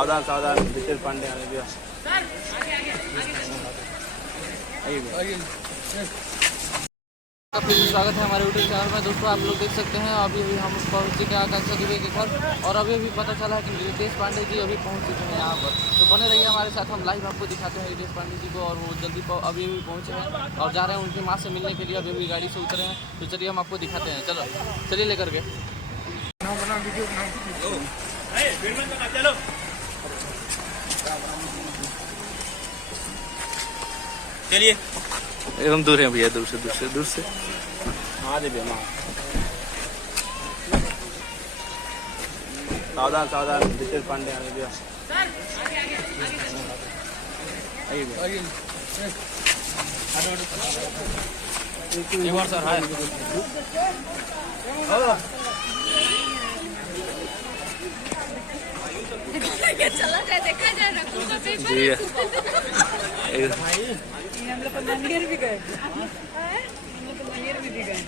सावधान सावधान, रितेश पांडे आने दिया। फिर स्वागत है हमारे यूट्यूब चैनल में। दोस्तों आप लोग देख सकते हैं अभी हम पहुँच चुके हैं आकांक्षा दुबे के घर, और अभी पता चला है कि रितेश पांडे जी अभी पहुँच चुके हैं यहाँ पर। तो बने रहिए हमारे साथ, हम लाइव आपको दिखाते हैं रितेश पांडे जी को। और वो जल्दी अभी पहुँचे हैं और जा रहे हैं उनकी माँ से मिलने के लिए। अभी गाड़ी से उतरे हैं, तो चलिए हम आपको दिखाते हैं। चलिए लेकर के। चलिए एकदम दूर है भैया, दूर से। हाँ दे माँ, सावधान सावधान, रितेश पांडे आने दिया। Sir hi. चला जाए, देखा जाए, रखूंगा पेपर। जी हम लोग को मंदिर भी गए, हम लोग को मंदिर भी गए।